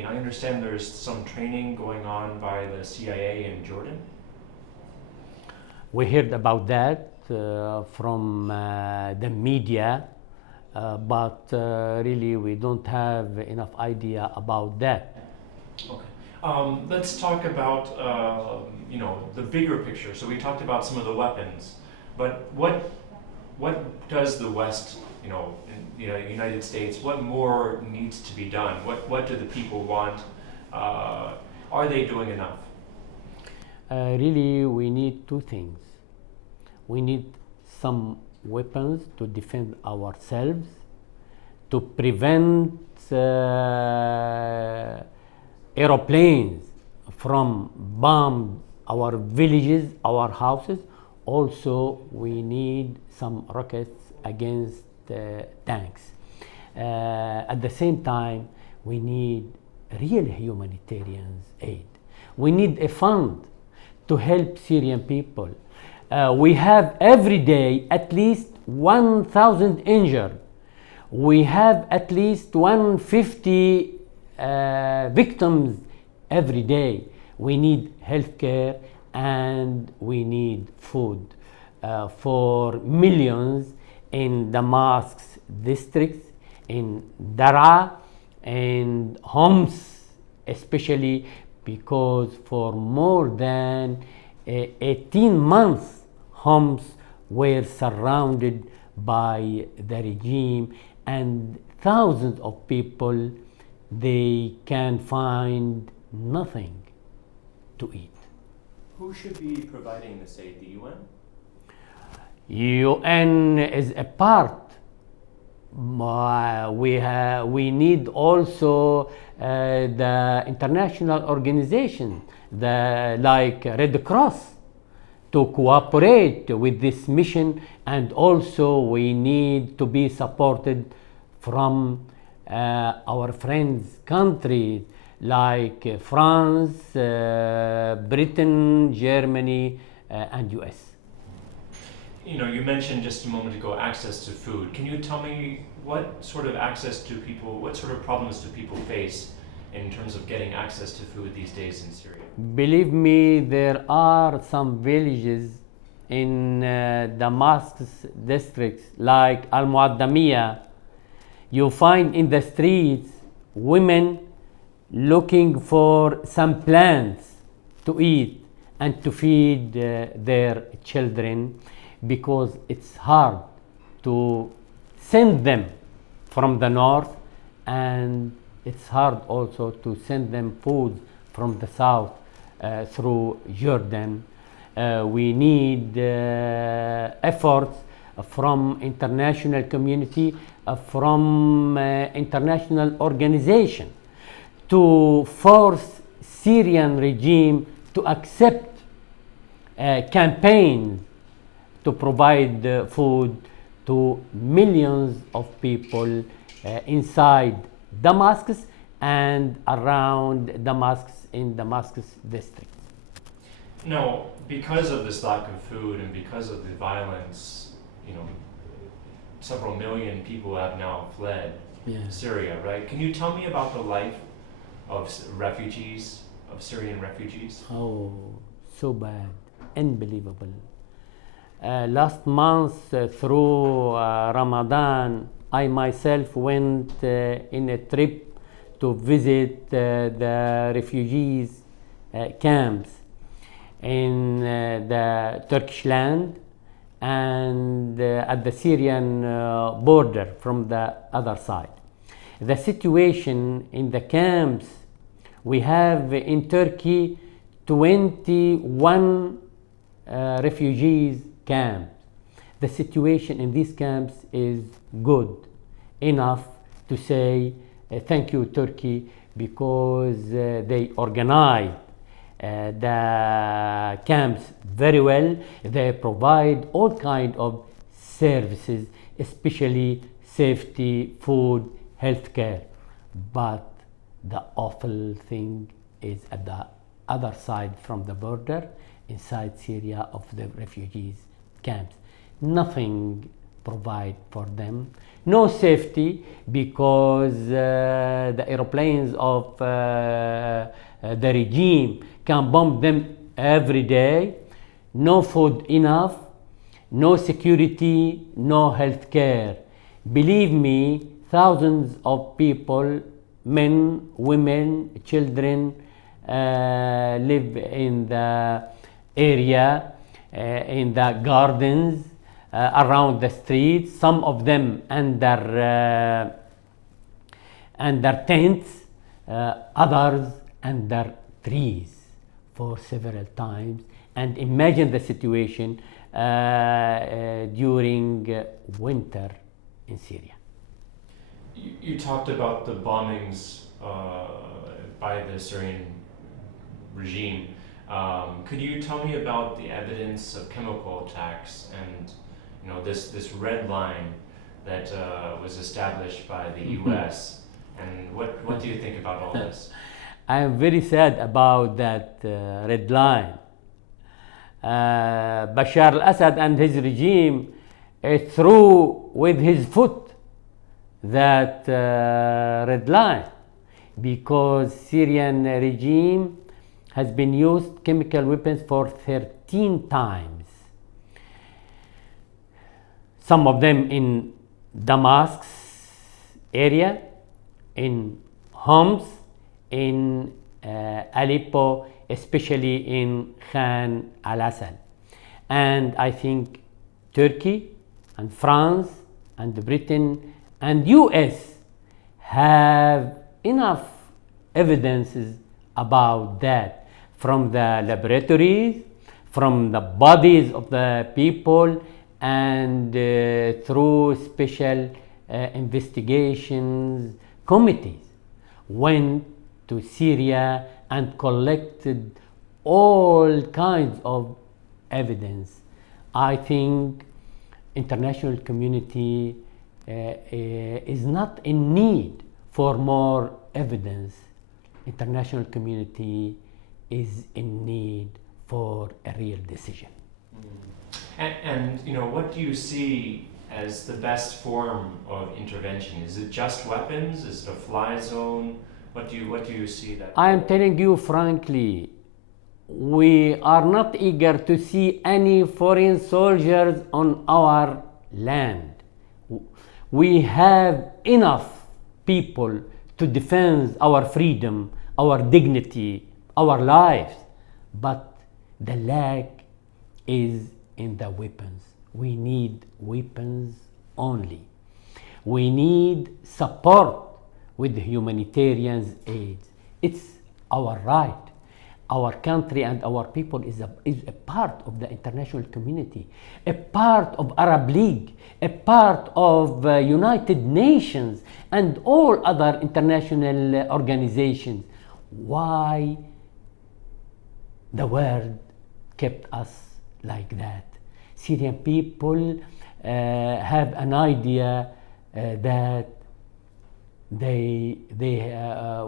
I understand there's some training going on by the CIA in Jordan. We heard about that from the media, but really we don't have enough idea about that. Okay. Let's talk about the bigger picture. So we talked about some of the weapons, but what does the West, in the United States, what more needs to be done? What do the people want? Are they doing enough? Really, we need two things. We need some weapons to defend ourselves, to prevent aeroplanes from bomb our villages, our houses. Also, we need some rockets against tanks. At the same time, we need real humanitarian aid. We need a fund to help Syrian people. We have every day at least 1,000 injured. We have at least 150 victims every day. We need healthcare and we need food for millions in Damascus districts, in Daraa and Homs, especially because for more than 18 months Homs were surrounded by the regime, and thousands of people, they can find nothing to eat. Who should be providing this aid? The UN? UN is a part. We need also the international organization, like Red Cross, to cooperate with this mission, and also we need to be supported from our friends' countries like France, Britain, Germany, and US. You mentioned just a moment ago access to food. Can you tell me what sort of access to people, what sort of problems do people face in terms of getting access to food these days in Syria? Believe me, there are some villages in Damascus districts like Al Muaddamiyah. You find in the streets women looking for some plants to eat and to feed their children, because it's hard to send them from the north, and it's hard also to send them food from the south through Jordan. We need efforts from international community, from international organization to force Syrian regime to accept campaigns to provide food to millions of people inside Damascus and around Damascus in Damascus district. No, because of this lack of food and because of the violence, several million people have now fled Syria, right? Can you tell me about the life of refugees, of Syrian refugees? Oh, so bad, unbelievable. Last month, through Ramadan, I myself went in a trip to visit the refugees camps in the Turkish land and at the Syrian border from the other side. The situation in the camps, we have in Turkey 21 refugees camps. The situation in these camps is good enough to say thank you, Turkey, because they organize the camps very well. They provide all kind of services, especially safety, food, healthcare. But the awful thing is at the other side from the border, inside Syria, of the refugees camps. Nothing provide for them. No safety because the aeroplanes of the regime can bomb them every day. No food enough, no security, no health care. Believe me, thousands of people, men, women, children, live in the area, in the gardens, around the streets, some of them under tents, others under trees for several times. And imagine the situation during winter in Syria. You talked about the bombings by the Syrian regime. Could you tell me about the evidence of chemical attacks and this red line that was established by the U.S. and what do you think about all this? I am very sad about that red line. Bashar al-Assad and his regime threw with his foot that red line because Syrian regime has been used chemical weapons for 13 times. Some of them in Damascus area, in Homs, in Aleppo, especially in Khan al-Assad. And I think Turkey and France and Britain and US have enough evidences about that from the laboratories, from the bodies of the people, and through special investigations committees went to Syria and collected all kinds of evidence. I think international community is not in need for more evidence. International community is in need for a real decision. And what do you see as the best form of intervention? Is it just weapons? Is it a fly zone? What do you see that? I am telling you frankly, we are not eager to see any foreign soldiers on our land. We have enough people to defend our freedom, our dignity, our lives, but the lack is in the weapons. We need weapons only. We need support with humanitarian aid. It's our right. Our country and our people is a part of the international community, a part of Arab League, a part of United Nations and all other international organizations. Why the world kept us like that? Syrian people have an idea that they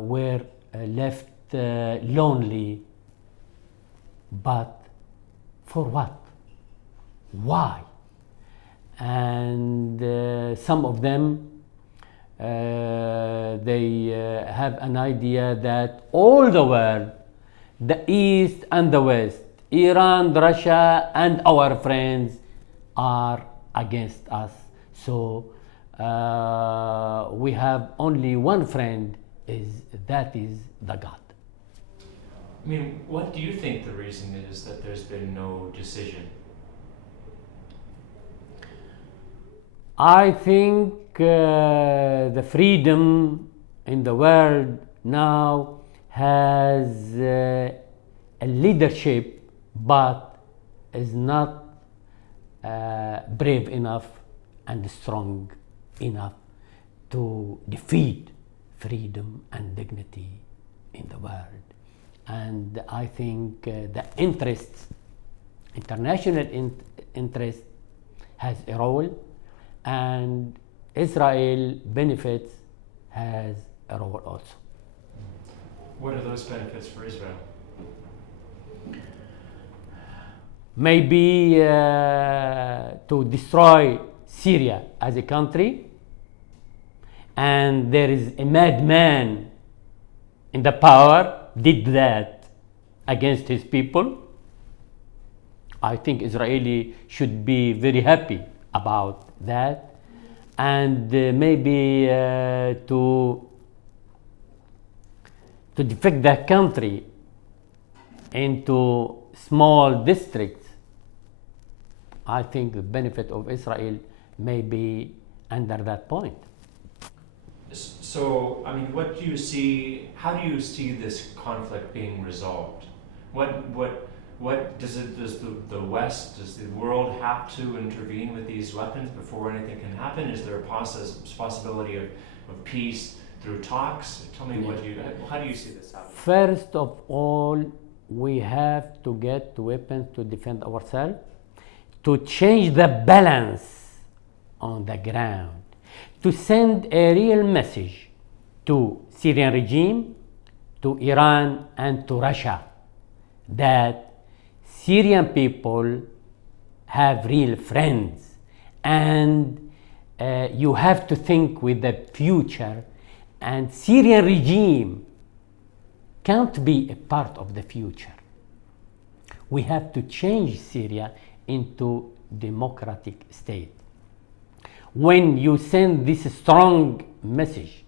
were left lonely, but for what? Why? And some of them they have an idea that all the world, the East and the West, Iran, Russia, and our friends are against us. So we have only one friend, that is the God. I mean, what do you think the reason is that there's been no decision? I think the freedom in the world now has a leadership, but is not brave enough and strong enough to defeat freedom and dignity in the world. And I think the international interest has a role, and Israel benefits has a role also. What are those benefits for Israel? Maybe to destroy Syria as a country, and there is a madman in the power did that against his people, I think Israeli should be very happy about that, and maybe to defect the country into small districts. I think the benefit of Israel may be under that point. So, I mean, what do you see? How do you see this conflict being resolved? What does it? Does the West, does the world have to intervene with these weapons before anything can happen? Is there a possibility of peace through talks? Tell me how do you see this happening? First of all, we have to get weapons to defend ourselves, to change the balance on the ground, to send a real message to Syrian regime, to Iran, and to Russia that Syrian people have real friends, and you have to think with the future, and Syrian regime can't be a part of the future. We have to change Syria into democratic state. When you send this strong message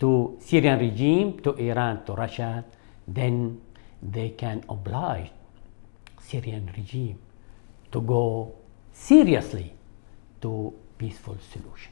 to Syrian regime, to Iran, to Russia, then they can oblige Syrian regime to go seriously to peaceful solution.